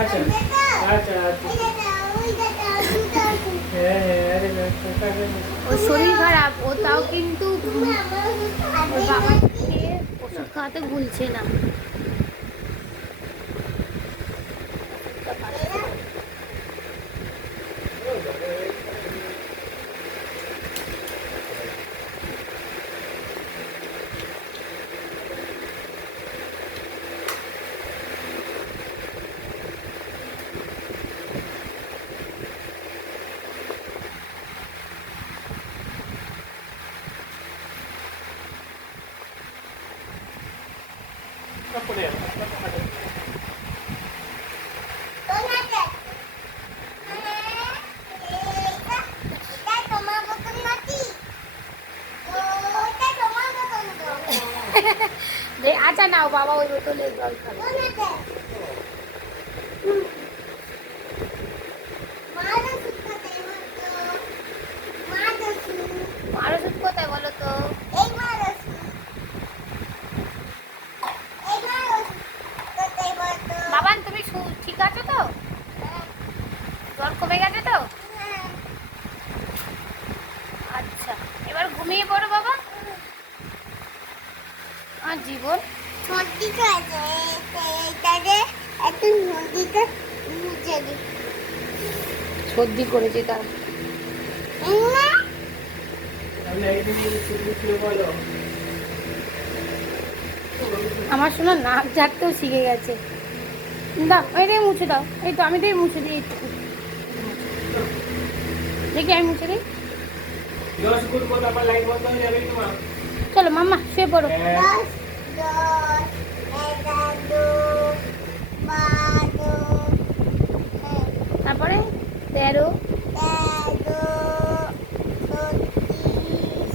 আচ্ছা আচ্ছা ওর শরীর খারাপ, ও তাও কিন্তু ওর বাবাকে ওষুধ খাওয়াতে ভুলছে না। আচ্ছা নাও বাবা ওই বোতলে জল খাবে। মার ওষুধ কোথায় বলো তো? বাবান তুমি ঠিক আছো তো? জ্বর কমে গেছে তো? আচ্ছা এবার ঘুমিয়ে পড়ো বাবা। আর জীবন সর্দি করেছে তার। আমার শোনা নাক ঝাড়তেও শিখে গেছে। দাও এটাই মুছে দাও। এই তো আমি তো মুছে দিই একটু। দেখি আমি মুছে দিই। চলো মাম্মা শুয়ে পড়ো। তারপরে 13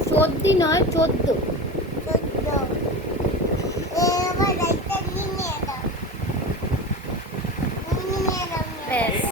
সর্দি নয় 14।